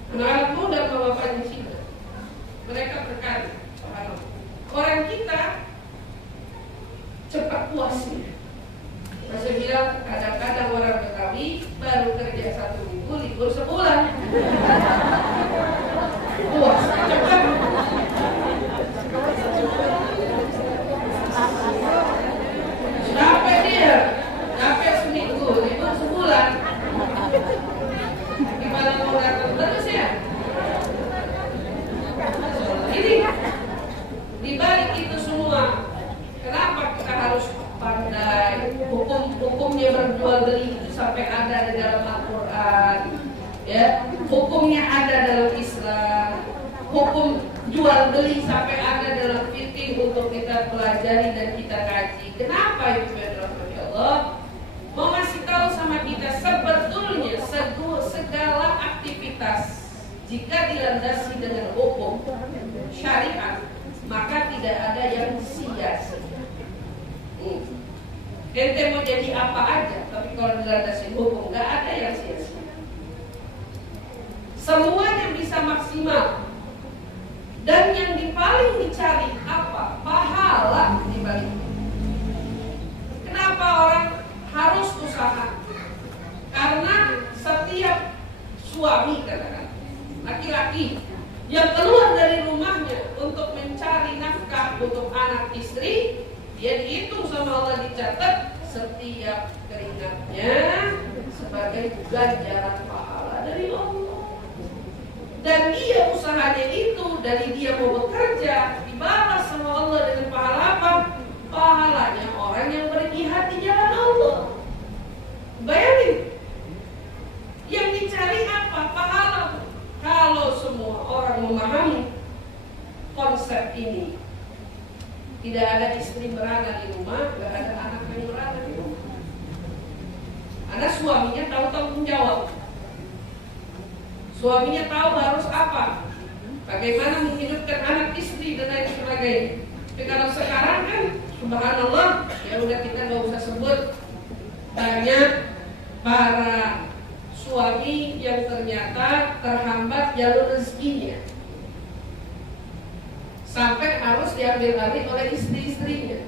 Anak-anak muda bapaknya Cina. Mereka berkarya. Orang kita cepat puasnya. Saya bilang kadang-kadang orang Betawi baru kerja 1 minggu, libur sebulan. Puas cepat. Capek dia, capek seminggu, libur sebulan. Gimana mau datang terus ya? Ini dibalik itu semua, kenapa kita harus pandai? Hukumnya berjual beli itu sampai ada di dalam Al-Quran, ya. Hukumnya ada dalam Islam. Hukum jual beli sampai ada dalam fikih untuk kita pelajari dan kita kaji. Kenapa itu berarti Allah mau ngasih tahu sama kita sebetulnya segala aktivitas jika dilandasi dengan hukum syariat maka tidak ada yang sia-sia. Ente mau jadi apa aja, tapi kalau dilandasi hukum nggak ada yang sia-sia. Semuanya bisa maksimal. Dan yang paling dicari apa? Pahala di balik. Kenapa orang harus usaha? Karena setiap suami, katakan laki-laki yang keluar dari rumahnya untuk mencari nafkah untuk anak istri, dia dihitung sama Allah, dicatat setiap keringatnya sebagai ganjaran pahala dari Allah. Dan dia usahanya itu dari dia mau bekerja dibalas sama Allah dengan pahala apa? Pahalanya orang yang berjihad di jalan Allah. Bayangin, yang dicari apa? Pahala. Kalau semua orang ini tidak ada istri merana di rumah, nggak ada anak yang merana di rumah. Karena suaminya tahu tanggung jawab, suaminya tahu harus apa, bagaimana menghidupkan anak istri dan lain sebagainya. Tapi kalau sekarang kan, subhanallah, ya udah kita nggak usah sebut, banyak para suami yang ternyata terhambat jalur rezekinya, sampai harus diambil alih oleh istri-istrinya.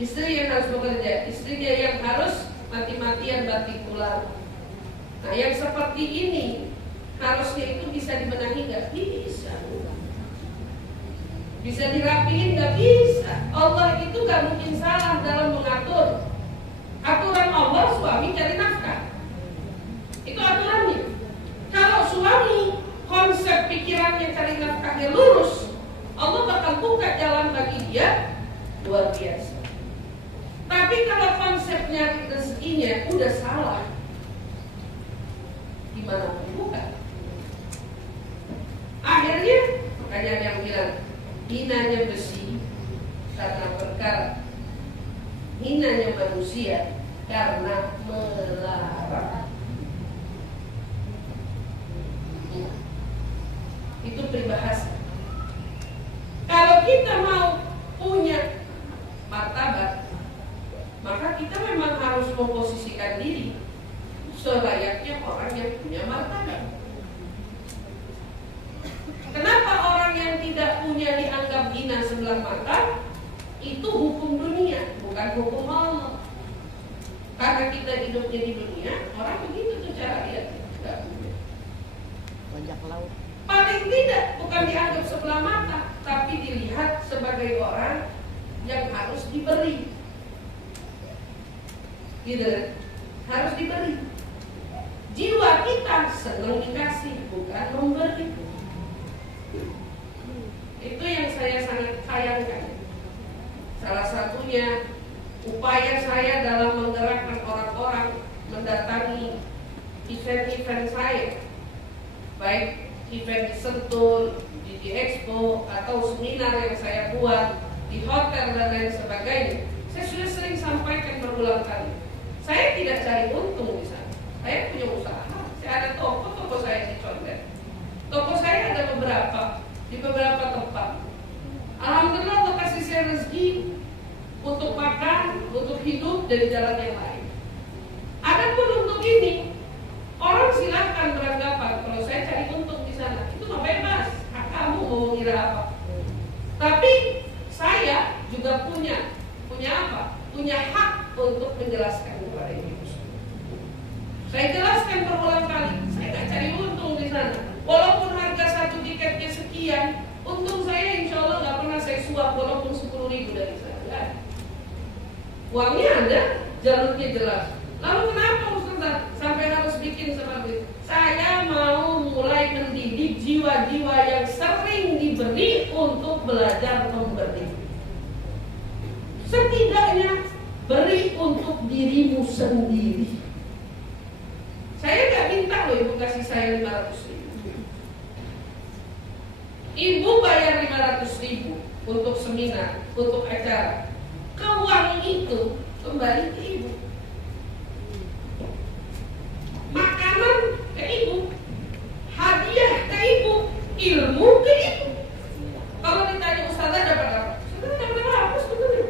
Istri yang harus bekerja, istrinya yang harus mati-matian banting tulang. Nah, yang seperti ini harusnya itu bisa dibenahi, nggak bisa. Bisa dirapihin, nggak bisa. Allah itu nggak mungkin salah dalam mengatur. Aturan Allah, suami cari nafkah, itu aturannya. Kalau suami konsep pikirannya cari nafkahnya lurus, Allah bakal buka jalan bagi dia luar biasa. Tapi kalau konsepnya rezekinya udah salah, gimana mau dibuka? Akhirnya makanya ada yang bilang hinanya besi karena berkarat, hinanya manusia karena melarang. Itu peribahasa. Kalau kita mau punya martabat, maka kita memang harus memposisikan diri selayaknya orang yang punya martabat. Kenapa orang yang tidak punya dianggap hina sebelah mata? Itu hukum dunia, bukan hukum Allah. Karena kita hidupnya di dunia, orang begitu tuh cara lihat. Bajak laut. Paling tidak bukan dianggap sebelah mata, tapi dilihat sebagai orang yang harus diberi. Gitu, harus diberi. Jiwa kita senang dikasih, bukan memberi. Itu yang saya sangat sayangkan. Salah satunya upaya saya dalam menggerakkan orang-orang mendatangi event-event saya, baik event di Sentul, di Expo, atau seminar yang saya buat di hotel dan lain sebagainya. Saya sudah sering sampaikan berulang kali, saya tidak cari untung di sana. Saya punya usaha, saya ada toko saya di Condet. Toko saya ada di beberapa tempat. Alhamdulillah Allah kasih saya rezeki untuk makan, untuk hidup dari jalan yang lain. Adapun untuk ini, orang silahkan beranggapan kalau saya cari untung di sana, itu mah bebas, hak kamu mau mengira apa. Tapi saya juga punya apa? Punya hak untuk menjelaskan kepada ibu. Saya jelaskan berulang kali, saya nggak cari untung di sana. Walaupun harga satu tiketnya sekian, untung saya insya Allah nggak pernah saya suap walaupun 10.000 dari sana. Uangnya ada, jalurnya jelas. Lalu kenapa Ustaz sampai harus bikin seperti itu? Saya mau mulai mendidik jiwa-jiwa yang sering diberi untuk belajar memberi. Setidaknya beri untuk dirimu sendiri. Saya nggak minta loh ibu kasih saya 500.000. Ibu bayar 500.000 untuk seminar, untuk acara. Keuangan itu kembali ke ibu. Makanan ke ibu, hadiah ke ibu, ilmu ke ibu. Kalau ditanya Ustazah dapat apa? Ustazah dapat apa sebenarnya?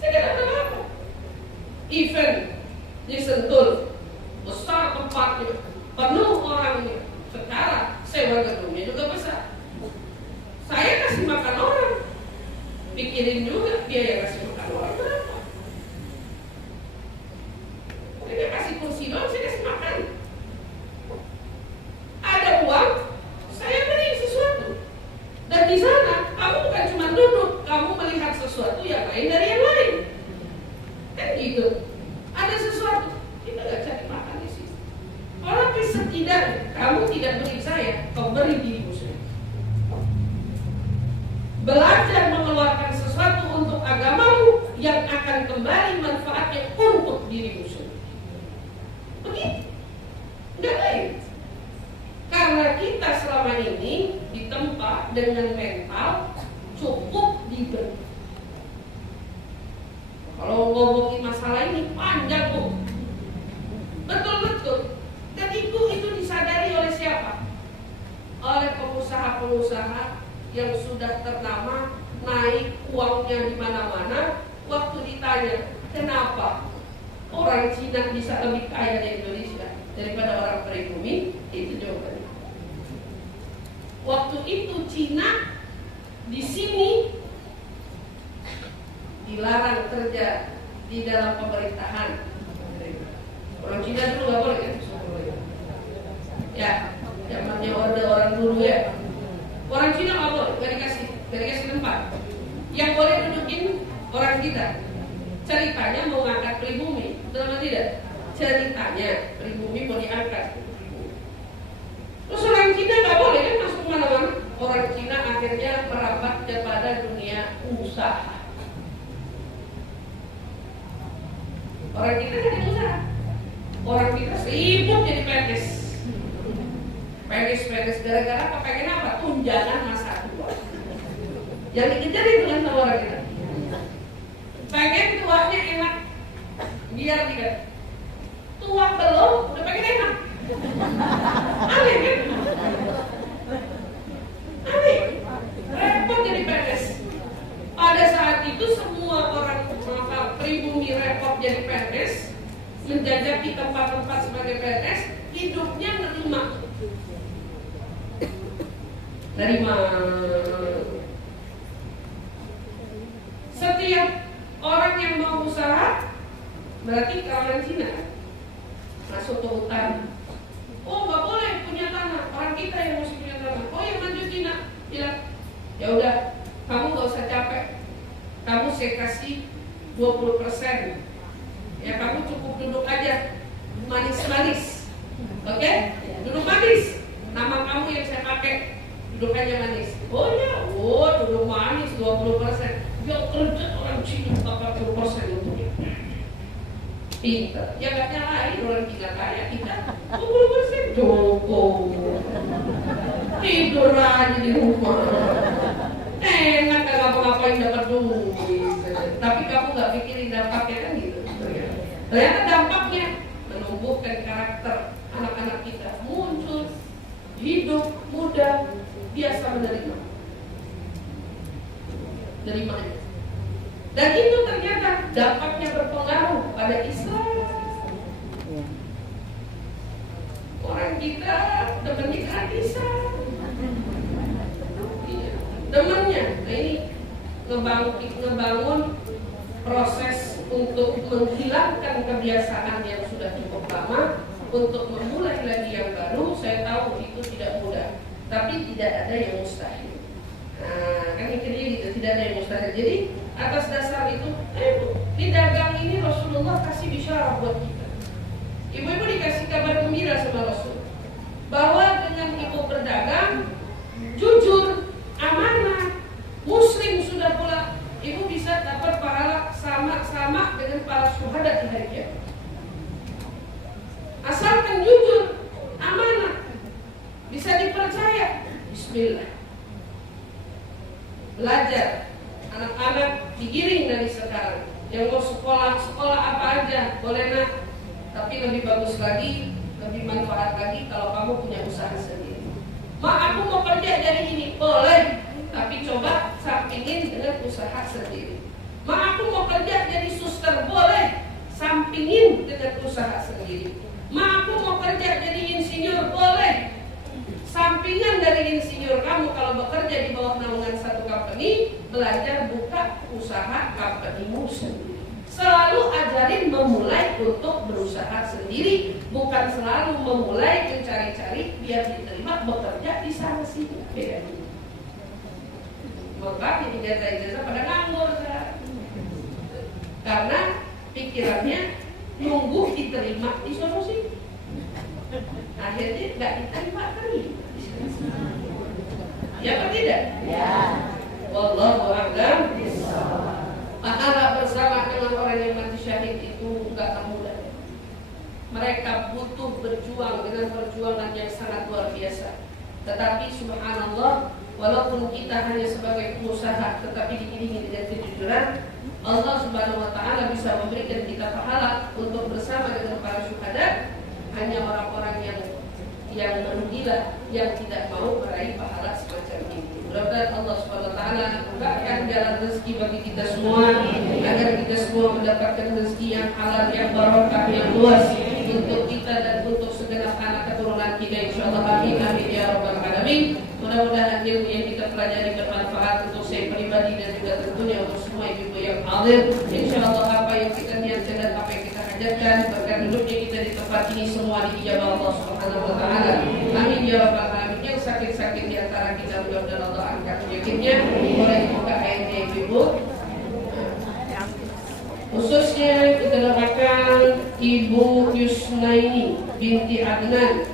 Saya dapat apa? Event di Sentul, besar tempatnya, penuh orangnya, secara sewa gedungnya juga besar. Saya kasih makan orang, pikirin juga biaya kasih makan orang berapa. Saya kasih kursi doang, saya kasih makan. Ada uang, saya beri sesuatu. Dan di sana kamu bukan cuma duduk, kamu melihat sesuatu yang lain dari yang lain. Kan gitu. Ada sesuatu, kita nggak cari makan di sini. Orang setidaknya kamu tidak beri saya, kau beri dirimu sendiri. Belajar mengeluarkan sesuatu untuk agamamu yang akan kembali manfaatnya untuk dirimu sendiri. Begitu, nggak lain. Karena kita selama ini di tempat dengan mental cukup diberi. Kalau ngomongin masalah ini panjang Bu, betul-betul. Dan itu disadari oleh siapa? Oleh pengusaha-pengusaha yang sudah ternama, naik uangnya di mana-mana. Waktu ditanya kenapa orang Cina bisa lebih kaya di Indonesia daripada orang pribumi, itu jawabannya. Waktu itu Cina di sini dilarang kerja di dalam pemerintahan. Orang Cina dulu nggak boleh kan? Ya, zamannya orde orang dulu ya. Orang Cina nggak boleh, nggak dikasih tempat. Yang boleh dudukin orang kita. Ceritanya mau ngangkat pribumi, betul atau tidak? Ceritanya pribumi mau diangkat. Terus orang Cina nggak boleh kan masuk kemana-mana. Orang Cina akhirnya merambat kepada dunia usaha. Orang kita jadi usaha. Orang kita sibuk jadi PNS. PNS gara-gara apa? Pengen apa? Tunjangan masa tua. Yang dikejar itu kan sama orang kita. Pengen tuanya enak, biar tidak tua belum, udah pengen enak. Aneh kan? Aneh. Repot jadi PNS. Pada saat itu semua orang pribumi repot jadi PNS, menjajaki tempat-tempat sebagai PNS, hidupnya nerima. Setiap orang yang mau usaha, berarti kawanan Cina masuk ke hutan. Oh nggak boleh punya tanah, orang kita yang mesti punya tanah. Oh yang maju Cina bilang, ya udah kamu nggak usah capek, kamu saya kasih 20%. Ya kamu cukup duduk aja manis-manis, oke? Duduk manis. Nama kamu yang saya pakai, duduk aja manis. Oh ya, duduk manis 20%. Yang kerja orang Cina 40% untuknya. Pintar. Ya nggak nyalain orang Cina kaya, kita 20% cukup. Tidur aja di rumah. Enak nggak ngapa-ngapain dapat duit. Tapi kamu nggak pikirin dampaknya kan gitu. Ternyata dampaknya menumbuhkan karakter anak-anak kita, muncul hidup muda, biasa menerima. Dan itu ternyata dampaknya berpengaruh pada Islam. Orang kita demennya gratisan. Demennya, nah ini ngebangun proses untuk menghilangkan kebiasaan yang sudah cukup lama, untuk memulai lagi yang baru. Saya tahu itu tidak mudah, tapi tidak ada yang mustahil. Nah, kan mikirnya gitu, tidak ada yang mustahil. Jadi atas dasar itu, di dagang ini Rasulullah kasih bisyarah buat kita. Ibu-ibu dikasih kabar gembira sama Rasul bahwa dengan ibu berdagang, jujur, amanah, muslim sudah pula, ibu bisa dapat pahala sama-sama dengan para syuhada di hari kiamat. Asalkan jujur, amanah, bisa dipercaya. Bismillah. Belajar, anak-anak digiring dari sekarang. Yang mau sekolah apa aja boleh nak, tapi lebih bagus lagi, lebih manfaat lagi kalau kamu punya usaha sendiri. Ma, aku mau kerja dari ini, boleh, tapi coba sampingin dengan usaha sendiri. Ma, aku mau kerja jadi suster, boleh, sampingin dengan usaha sendiri. Ma, aku mau kerja jadi insinyur, boleh, sampingan dari insinyur kamu kalau bekerja di bawah naungan satu company, belajar buka usaha companymu sendiri. Selalu ajarin memulai untuk berusaha sendiri, bukan selalu memulai mencari-cari biar diterima bekerja di sana sini. Beda. Maka ijazah pada nganggur kan? Karena pikirannya nunggu diterima di sono sini. Akhirnya nggak diterima. Ya apa tidak? Ya. Wallahu a'lam. Pahala bersama dengan orang yang mati syahid itu nggak mudah. Mereka butuh berjuang dengan perjuangan yang sangat luar biasa. Tetapi subhanallah, walaupun kita hanya sebagai pengusaha tetapi diiringi dengan kejujuran, Allah Subhanahu wa taala bisa memberikan kita pahala untuk bersama dengan para syuhada. Hanya orang-orang yang merugilah yang tidak mau meraih pahala semacam ini. Mudah-mudahan Allah Subhanahu wa taala membukakan jalan rezeki bagi kita semua, agar kita semua mendapatkan rezeki yang halal, yang barokah, yang luas untuk kita dan untuk segenap anak keturunan kita, insyaallah. Amin amin ya rabbal alamin. Mudah-mudahan ilmu yang kita pelajari bermanfaat untuk saya pribadi dan juga tentunya untuk semua ibu-ibu yang hadir. Insyaallah apa yang kita niatkan dan apa yang kita hajatkan berkat duduknya kita di tempat ini semua diijabah Allah Subhanahu wa taala. Amin ya rabbal alamin. Yang sakit-sakit di antara kita mudah-mudahan Allah angkat penyakitnya. Boleh dibuka ayatnya ibu-ibu. Khususnya kita doakan Ibu Yusnaini binti Adnan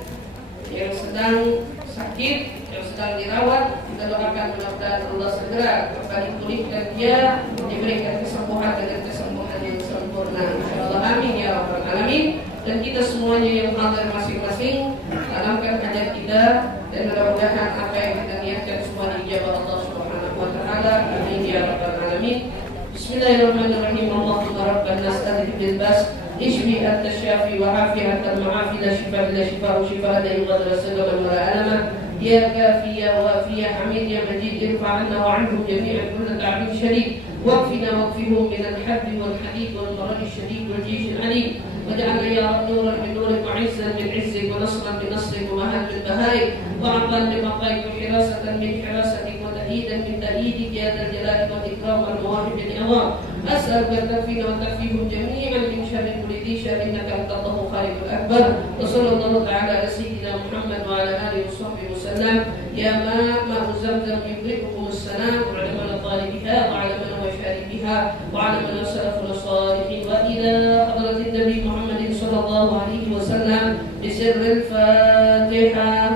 yang sedang sakit, yang sedang dirawat. Kita doakan mudah-mudahan Allah segera kembali pulihkan dia, diberikan kesembuhan dengan kesembuhan yang sempurna, insyaallah. Amin ya rabbal alamin. Dan kita semuanya yang hadir masing-masing tanamkan hajat kita, dan mudah-mudahan apa yang kita niatkan semua dijabah Allah Subhanahu wa taala. Amin ya rabbal alamin. Bismillahirrahmanirrahim. Allahumma rabban nas adhib bil bas ishfi anta syafi wa afi anta al-mu'afi la shifa illa shifa'u shifaa la yughadiru saqaman wa la alama. Ya kafi ya wafi ya hamid ya majid, irfa' anna wa anhum jami'an kulla ta'bin shadid, waqfina waqfihum min al-hadd wal hadid wal marad al-shadid wal jish al-alim. واجعل يا رب نورا من نورك وعزا من عزك ونصرا بنصرك ومهدا من بهائك وعقلا لمقائك وحراسة من حراستك وتأييدا من تأييدك يا ذا الجلال والإكرام والمواهب العظام. أسألك أن تكفينا وتكفيهم جميعا من شر كل ذي شر إنك أنت الله خالق الأكبر. وصلى الله تعالى على سيدنا محمد وعلى آله وصحبه وسلم. يا ماء زمزم يدرككم السلام وعلى من طالبها وعلى من هو شاربها وعلى من سلفنا الصالحين وإلى حضرة النبي محمد صلى الله عليه وسلم بسر الفاتحة.